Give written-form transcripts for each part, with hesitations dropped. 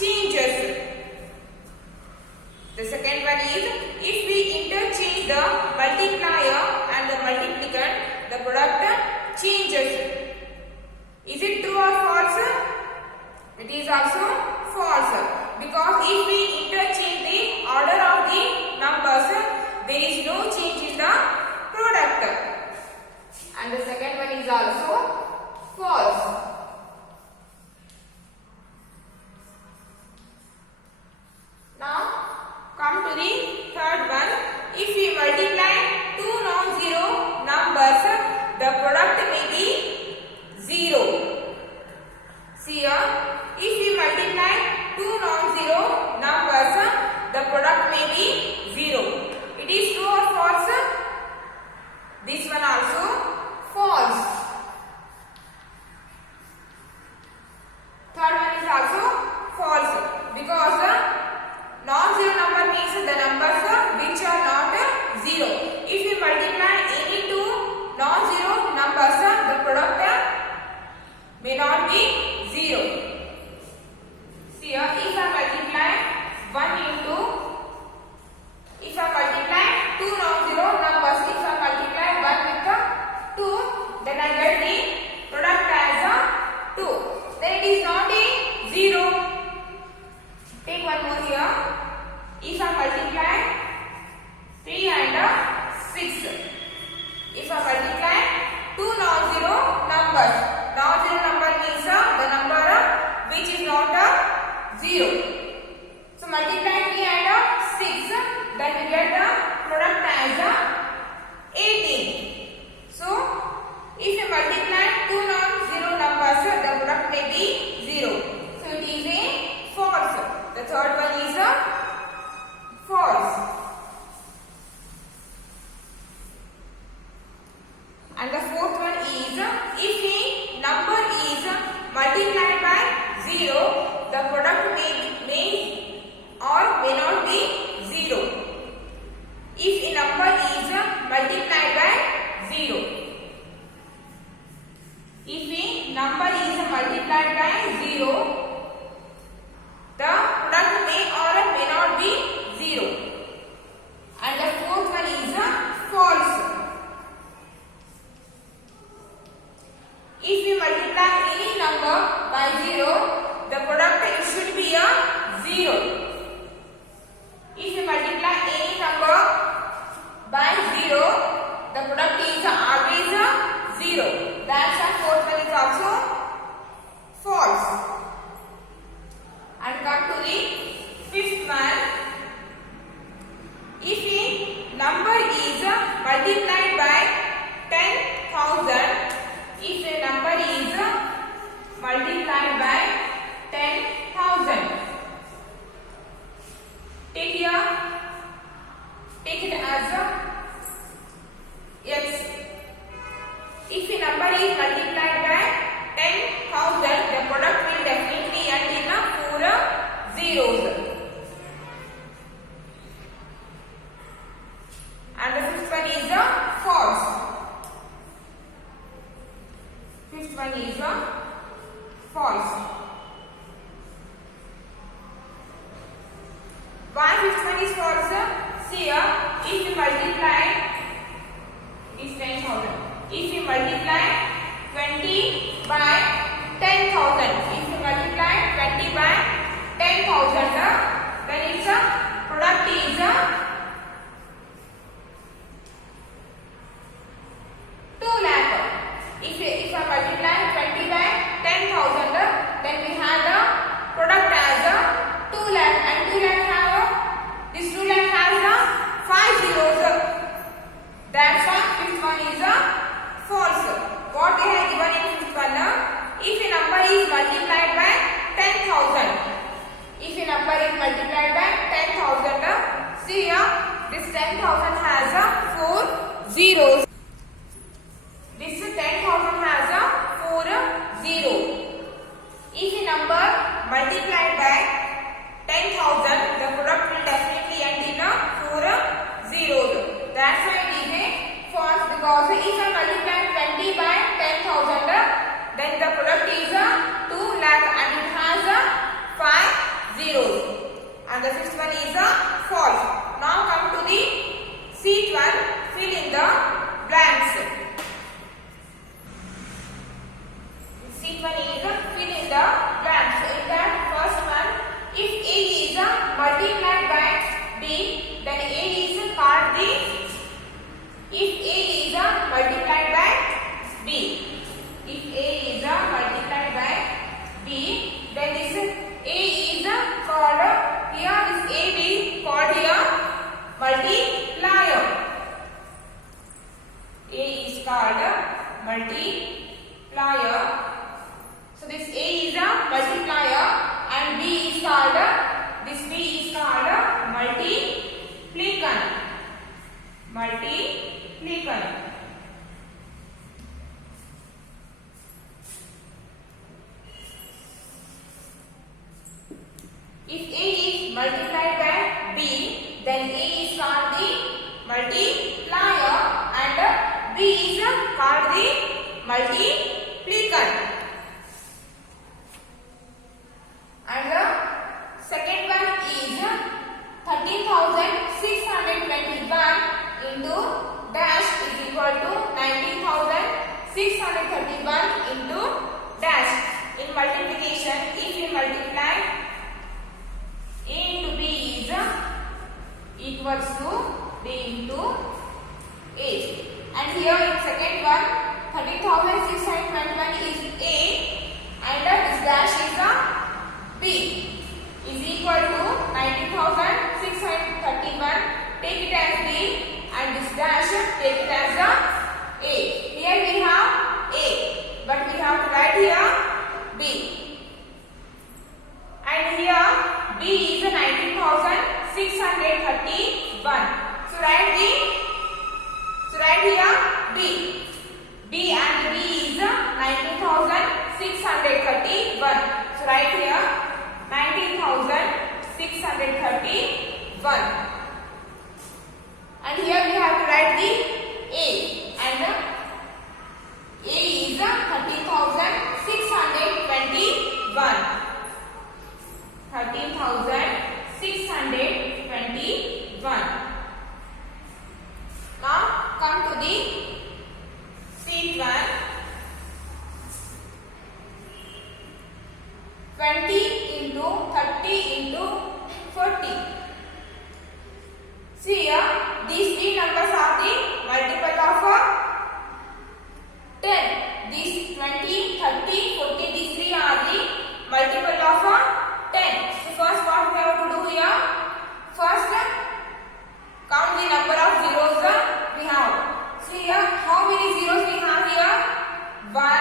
changes. The second one is if we interchange the multiplier and the multiplicand, the product changes. Is it true or false? It is also false, because if we interchange the order of the numbers, there is no change in the product. And the second one is also false. Now come to the third one. If we multiply two non-zero numbers, the product may be 0. See here, if we multiply two non-zero numbers, the product may be 0. It is true or false? This one also false. Third one is also false, because non-zero number means the numbers which are not 0. If we multiply any two non-zero numbers, the product may not be 0. See here, if I multiply 1 into, if I multiply two non-zero numbers, if I multiply 1 with 2, then I get the product as 2. Then it is not a 0. Take one more here. If I multiply 3 and 6, if I multiply two non-zero numbers, non-zero number means the number which is not 0. So multiply 3 and 6, then we get the product as 18. So if you multiply two non-zero numbers, the product may be 0. So it is a false. The third one is a false. And the fourth one is if a number is multiplied by 0, the product may or may not be 0. If a number is multiplied by 0, if a number is multiplied by 0, the product may or may not be 0. And the fourth one is false. If we multiply any number by 0, the product should be a 0. If we multiply any number by 0, the product is always a 0. That's why fourth one is also false. And come to the fifth one. If a number is multiplied by 10,000, if a number is multiplied by 10,000, take it as x. If a number is multiplied by 10,000, the product will definitely end in 4 zeros. And the fifth one is false. Fifth one is false. Why fifth one is false? See here, if you multiply, is 10,000. If you multiply 20 by 10,000, if you multiply 20 by 10,000, then its product is 2 lakh. If I multiply 20 by 10,000, then we have the product as 2 lakh, and 2 lakh have, this 2 lakh has 5 zeros. That's why fifth one is false. What they have given in fifth one? If a number is multiplied by 10,000, if a number is multiplied by 10,000, see here, this 10,000 has 4 zeros. This 10,000 has 4 zeros. If a number multiplied by 10,000, the product will definitely end in 4 zeros. That's why it is a false, because if I multiply 20 by 10,000, then the product is 2 lakh and it has 5 zeros. And the fifth one is a false. Now come to the sheet 1. Fill in the blanks. Sheet 1 is fill in the blanks. So in that first one, if A is multiplied by B, then A is called the. If A is multiplied by B, if A is multiplied by B, then this A is called here. This A be called here multiplier. A is called multiplier. So this A is a multiplier and B is called, this B is called multiplicand. Multiplicand. If A is multiplied by B, then A is called the multiplier and B is called the multiplicand. And the second one is 13,621 into dash is equal to 19,631 into dash. In multiplication, if you multiply A into B is equals to B into 8. And here in second one, 13,621 is A and this dash is B is equal to 19,631. Take it as B and this dash take it as A. Here we have A, but we have to write here B. And here B is 19,631. So write here B. B and B is 19,631. So write here 19,631. And here we have to write the A. And A is 13,621. 13,621. Now come to the sheet 1. 20 into 30 into 40. See here, these three numbers are the multiple of 10. These 20, 30, 40, these three are the multiple of 10. So first what we have to do here? First, count the number of zeros we have. See here, how many zeros we have here? 1,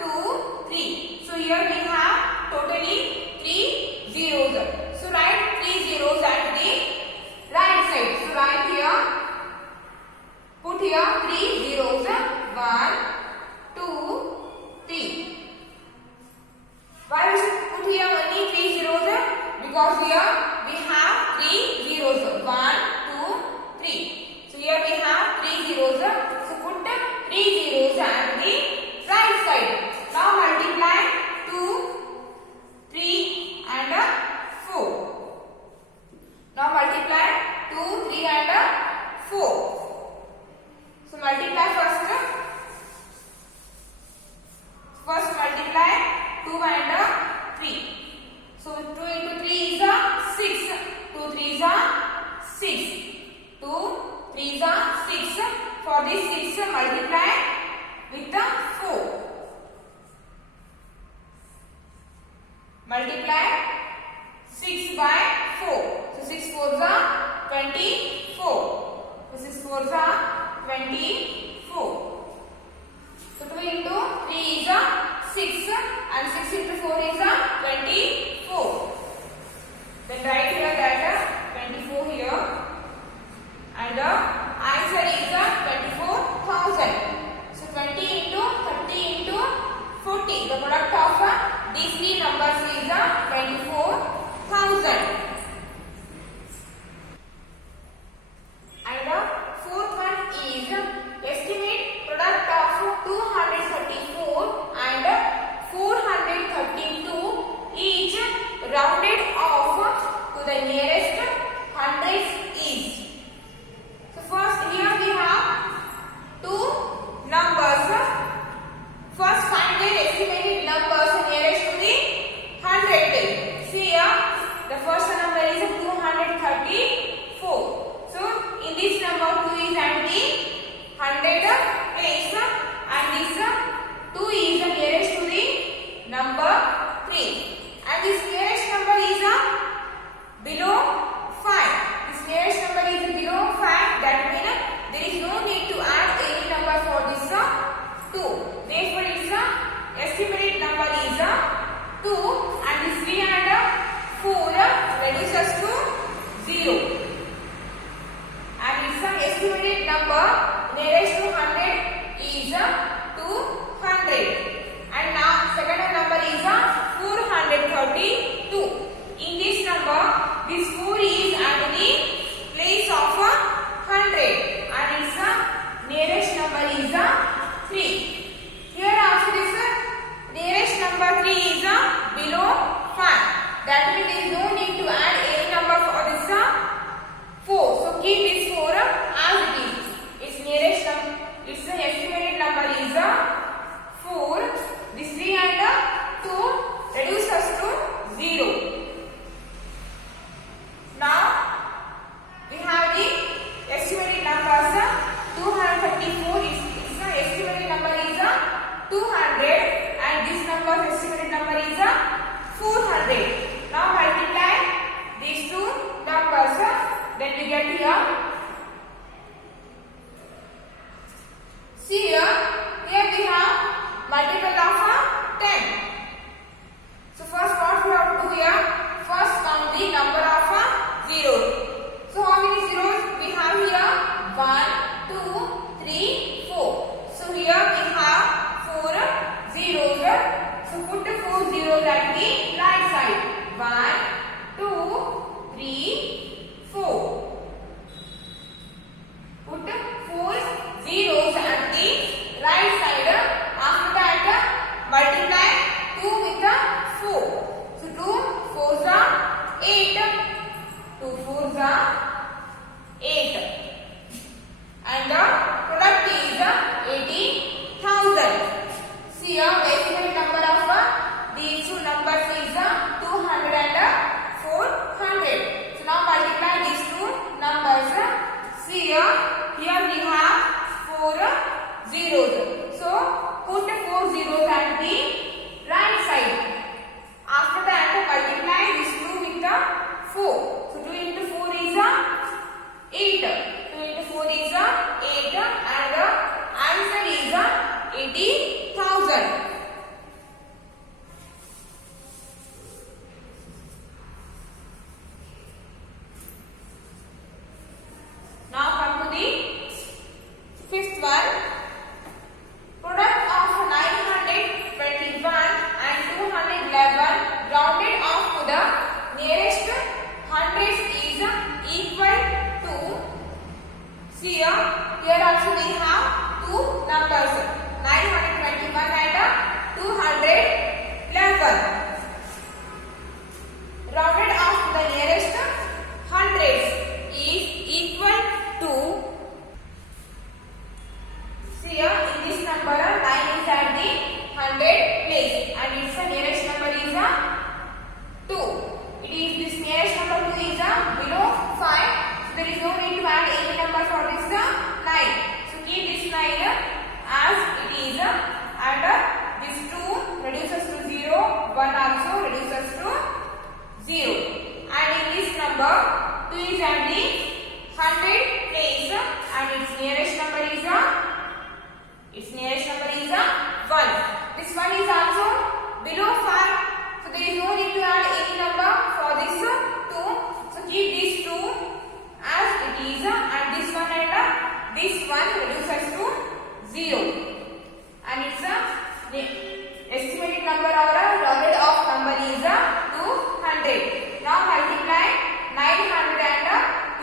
2, 3. So here we have totally 3 zeros. So write 3 zeros at the right side. So write here, put here 3 zeros. 1, 2, 3. Why we should put here only 2. Therefore, its estimated number is 2, and this 3 and 4 reduces to 0. And its estimated number nearest to 100 is 200. And now second number is 432. In this number, this 4 is at the place of 100, and its nearest number is 3. Here also this nearest number 3 is below 5. That means there is no need to add any number for this 4. So keep this 4 as it is. Its nearest number, its estimated number is 4. This 3 and 2 reduces to 0. Now we have the estimated numbers. 234 is estimated number is 200, and this number's estimated number is 400. Now multiply these two numbers, then we get here. See here we have multiple of 10. So first what we have to do here? First count the number of zeros. So how many zeros we have here? 1, 2, 3, 4. So here we have 4 zeros. So put the 4 zeros at the right side. 1, 2, 3, 4. Put 4 zeros at the right side. After that, multiply 2 with 4. So 2 4s are 8. 2 4s are 8. And the product is 80,000. See here, the estimated number of these two numbers is 200 and 400. So now multiply these two numbers. See here we have 4 zeros. So put 4 zeros at the right side. After that, multiply this 2 with 4. So 2 into 4 is 8. 2 into 4 is 8, and the answer is 80,000. Now come to the fifth one. Product of 921 and 211 rounded off to the nearest hundreds is equal to. See here also we have two numbers, 921 and 211. Rounded off to the nearest hundreds is equal to. See here in this number 9 is at the 100 place, and its nearest number is 2. It is this nearest number 2 is below 5. So there is no need to add any number for this 9. So keep this 9 as it is, and this 2 reduces to 0. 1 also reduces to 0. And in this number 2 is at the 100 place, and its nearest number is 1. This one is also below 5. So there is no need to add any number for this 2. So keep this 2 as it is, and this one and this one reduces to 0. And its estimated number or rounded off number is 200. Now multiply 900 and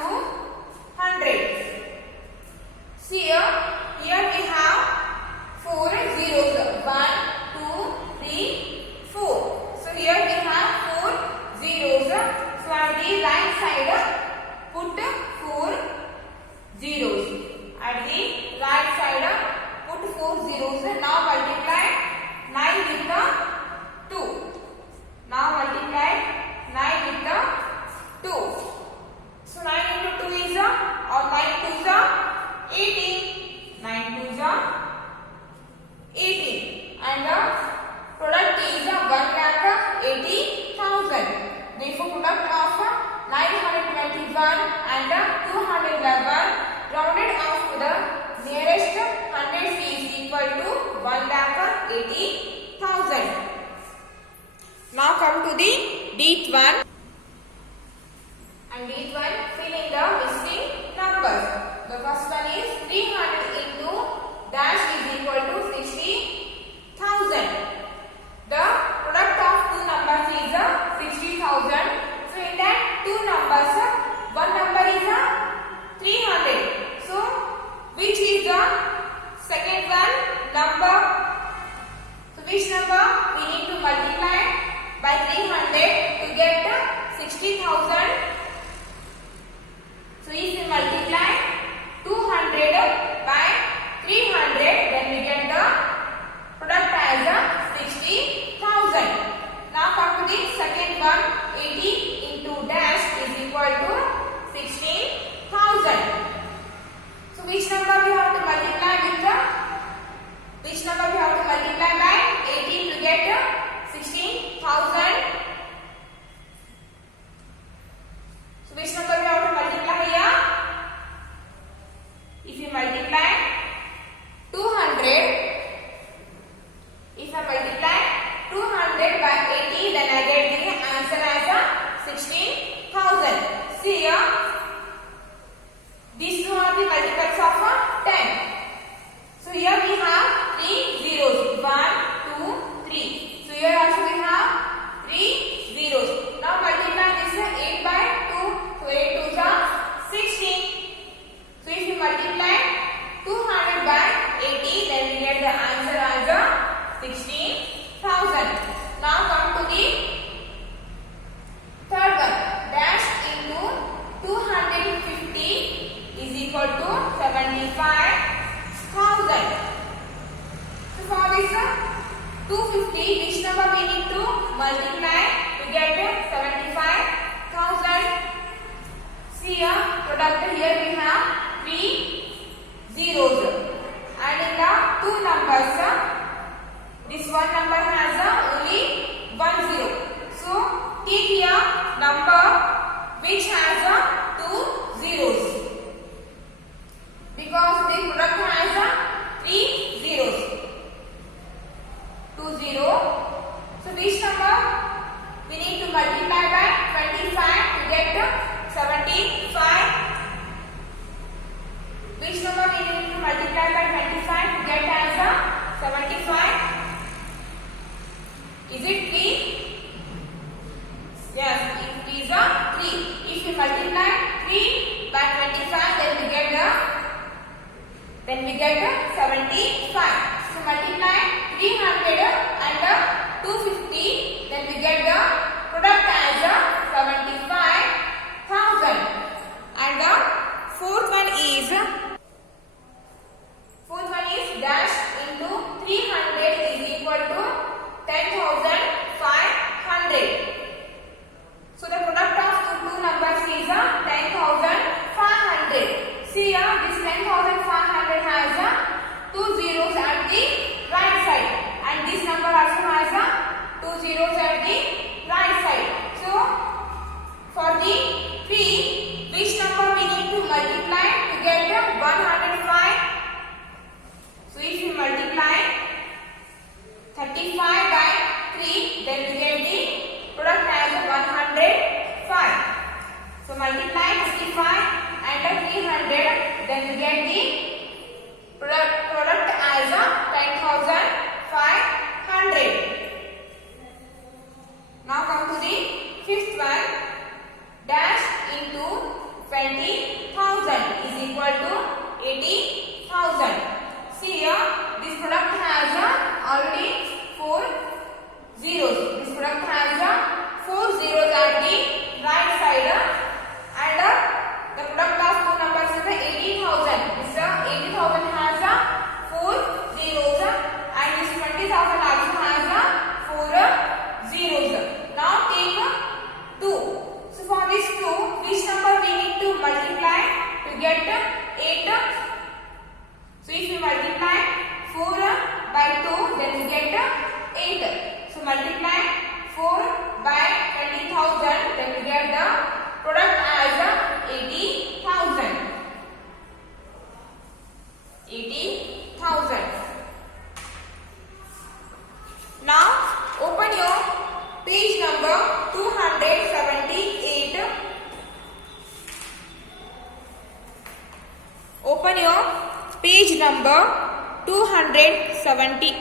200. See here we have 4 zeros. 1, 2, 3, 4. So here we have 4 zeros. So at the right side put 4 zeros. At the right side put 4 80,000. Now come to the dth one. And dth one, fill in the missing numbers. The first one is 300 into dash is equal to 60,000. The product of two numbers is 60,000. So in that two numbers, one number is 300. So which is the second one number? So which number we need to multiply by 300 to get 60,000? So if we multiply 200 by 300, then we get the product as 60,000. Now come to the second one. 80 into dash is equal to 16,000. So which number we have to multiply with the? Which number we have to multiply by 18 to get 16,000? So which number we have to multiply here? If you multiply 200, if I multiply 200 by 80, then I get the answer as 16,000. See here, these two are the multiples of 10. So here we have 3 zeros. 1, 2, 3. So here also we have 3 zeros. Now multiply this 8 by 2. So 8 2 is 16. So if you multiply 200 by 80, then we get the answer as 16,000. Now come to the third one. Dash into 250 is equal to 75,000. So for this 250, which number we need to multiply to get 75,000? See here, product here we have 3 zeros. And in the two numbers, this one number has only 1 zero. So take here number which has 2 zeros. Because the product has 3 zeros. 2 0. So which number we need to multiply by 25 to get 75? Which number we need to multiply by 25 to get answer 75? Is it 3? Yes, it is 3. If we multiply 3 by 25, then we get 75. So multiply 300 and 250, then we get the product as 75,000. And the fourth one is dash into 300 is equal to 10,500. So the product of the two numbers is 10,500. See here, this 10,500 has 2 zeros at the right side, and this number also has 2 zeros at the right side. So for the 3, which number we need to multiply to get 105? So if you multiply 35 by 3, then we get the product as 105. So multiply 35 and 300, then we get the product as 10,500. Now come to the fifth one. Dash into 20,000 is equal to 80,000. See here, this product has already 4 zeros. This product has 4 zeros at the right side, and the product of two numbers is 80,000. This 80,000 has 4 zeros, and this 20,000 also has 4 zeros. Now take 2. So for this 2, which number we need to multiply to get 8? So if you multiply 4 by 2, then you get 8. So multiply 4 by 20,000, then you get the product as 80,000. 80,000. 20.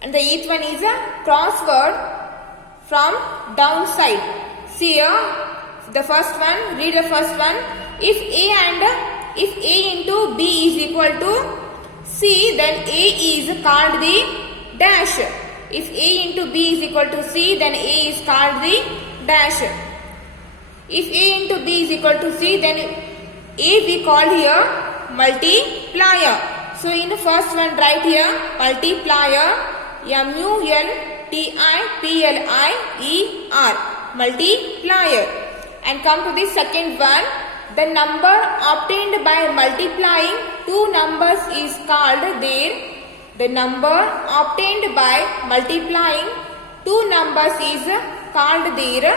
And the eighth one is a crossword from downside. See here, the first one, read the first one. If A into B is equal to C, then A is called the dash. If A into B is equal to C, then A is called the dash. If A into B is equal to C, then A we call here multiplier. So in the first one, write here multiplier. multiplier, multiplier. And come to the second one. The number obtained by multiplying two numbers is called their. The number obtained by multiplying two numbers is called their.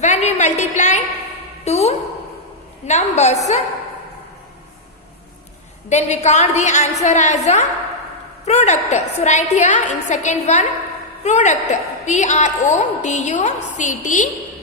When we multiply two numbers, then we call the answer as a product. So write here in second one, product, Product.